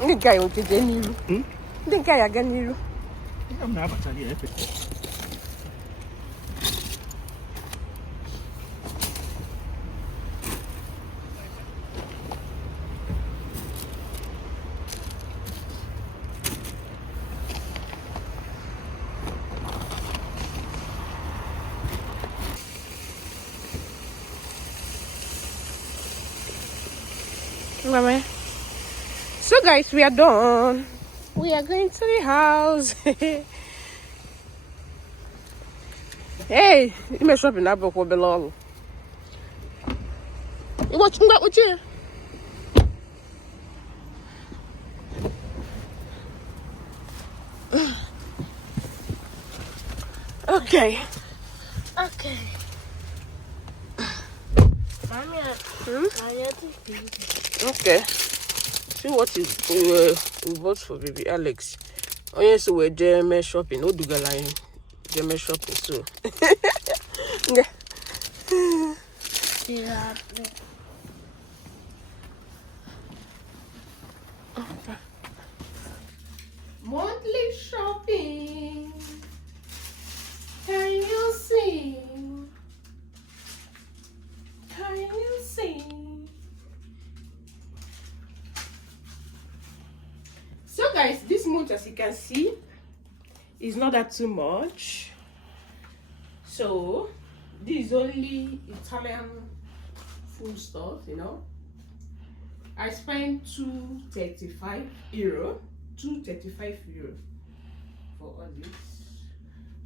Ndị guy oke je n'iru. Ndị guy aga n'iru. I'm not about to tell you Mama. So guys, we are done. We are going to the house. Hey, you may shop in that book will belong. You watching that with you? Okay. Okay. Okay. See what is we bought for baby Alex. Oh yes, so we're German shopping. No do line German shopping. So. Yeah. Okay. Monthly shopping. Can you see? Can you see? So guys, this month, as you can see, is not that too much. So this is only Italian food stuff, you know. I spent €235 for all this.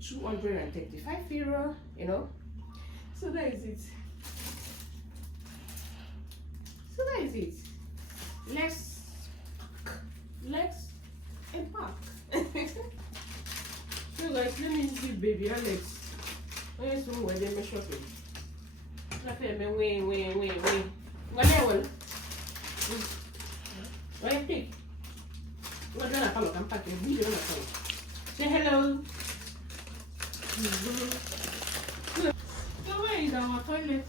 €235, you know. So that is it. So that is it. Let's unpack. So guys, let me see baby Alex. Where's the where they shopping? Wait. Where pick? What did I follow? I'm packing. Say hello. So where is our toilet?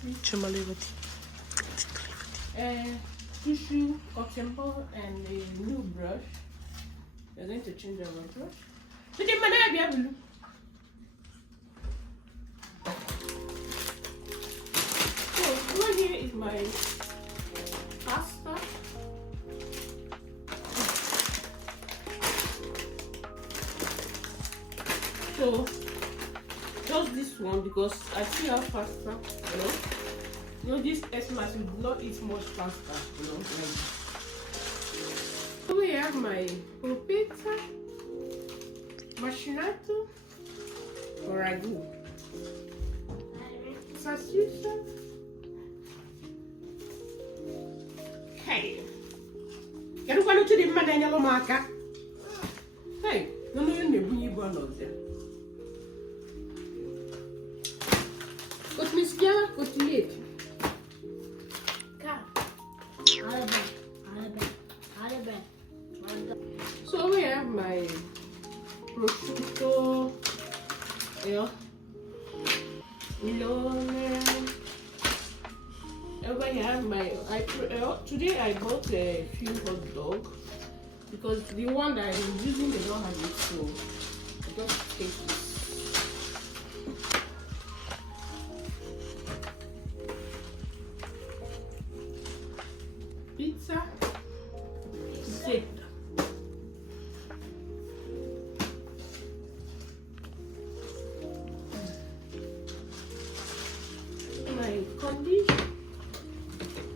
Tissue, cotton ball, and a new brush. We're going to change our brush. So over here is my pasta. So just this one because I still have pasta, you know. You know, this Xmas will not eat much pasta, you know. So we have my pizza, macinato, or ragu, salsiccia. Hey, quero quando te digo mandar ela marca. Hey, não me bunyi bonoze. Kot miskya, kotlet. So we have my prosciutto, melone. And we have my. Today I bought a few hot dogs because the one that I'm using they don't have it, so I just take this. Pizza. Steak. My condition.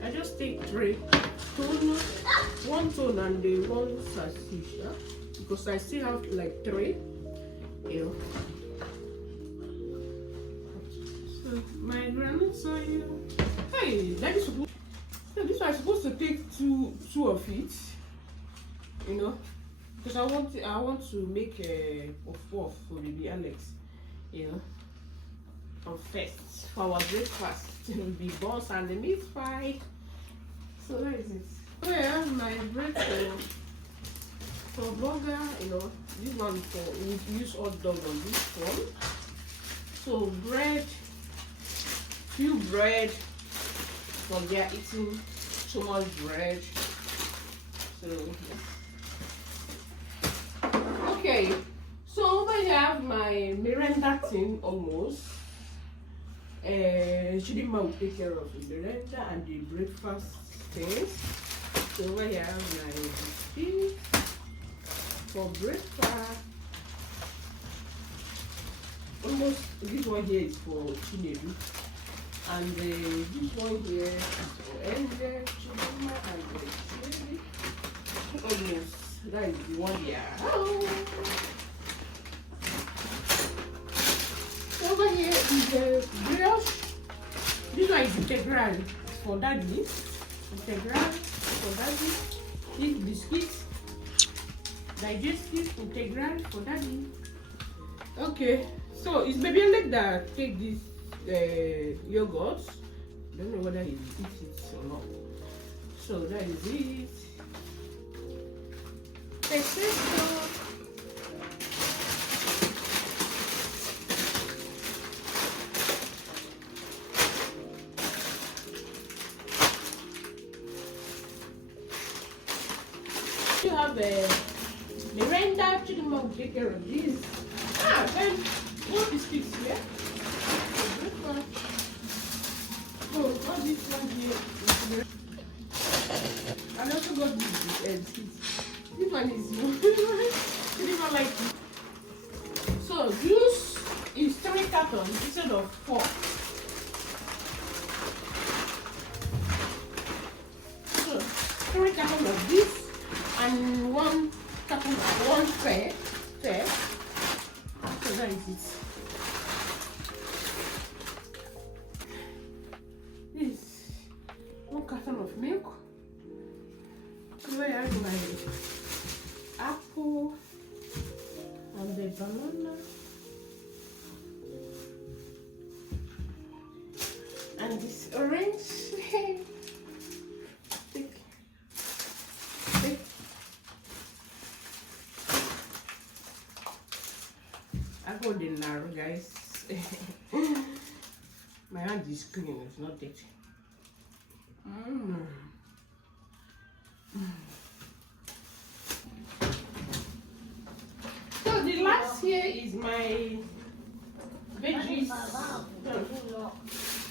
I just take 3 tuna, 1 tuna and the 1 salsiccia because I still have like 3. You know. So my grandma's oil. Hey, that is supposed. So this one I'm supposed to take two of it, you know, because I want to make a puff for baby Alex, you know, on first for our breakfast. It will be buns and the meat pie. So that is it. So I have my bread for burger, you know. This one we use hot dog on this one. So bread, few bread. Because they are eating too much bread. So Okay, so over here I have my Miranda thing almost. Chidima will take care of the Miranda and the breakfast things. So over here I have my biscuit for breakfast. Almost this one here is for Chinedu. And this one here is for Ende, Chidima, and Chinedu. Almost. That is the one here. Oh. Over here is the brioche. This one is integral for daddy. Integral for daddy. This biscuit. Digestive integral for daddy. Okay, so it's baby leg that take this yogurt. Don't know whether he eats it or not. So that is it. Espresso. You have a Miranda, Chidima will take care of this. Then what biscuits here? Oh, what this one here? I also got this biscuits. This one is Chidima like it. So juice is 3 cartons instead of 4. So 3 cartons of this. And 1 carton of 1 fair. So that is it. This 1 carton of milk. Where I have my apple and the banana and this orange. I hold it narrow, guys. My hand is clean, it's not dirty. So the last here is my veggies.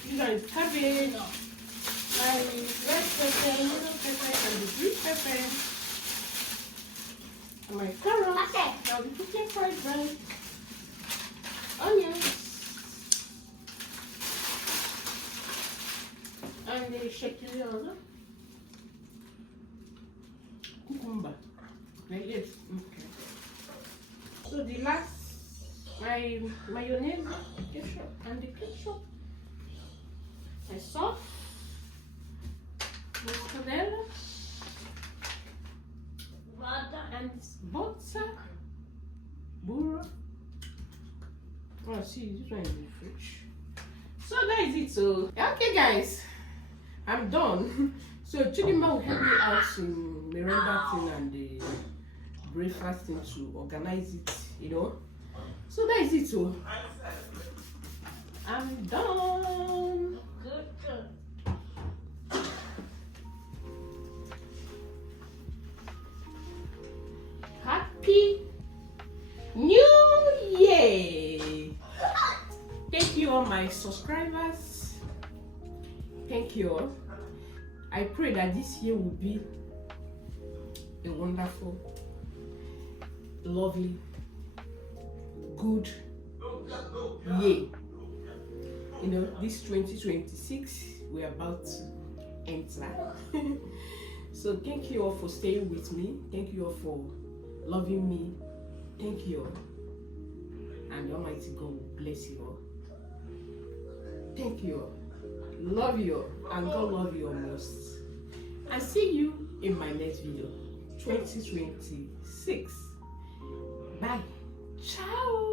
These are cabbage, my red pepper, yellow pepper, and the green pepper. And my carrots. I'll be cooking fried rice. Onions and the shakiyola cucumber. Yes, okay. So the last, my mayonnaise, ketchup, and the ketchup, my sauce, mozzarella, and butter, burro. Oh, see, this one is in the fridge. So that is it. So okay, guys, I'm done. So Chidima will help me out in Miranda thing and the breakfast thing to organize it, you know. So that is it. So I'm done. Happy New Year! Thank you all my subscribers. Thank you all. I pray that this year will be a wonderful, lovely, good year. You know, this 2026 we're about to enter. So thank you all for staying with me. Thank you all for loving me. Thank you all. And the Almighty God will bless you all. Thank you all. Love you all. And God love you all most. And see you in my next video, 2026. Bye. Ciao.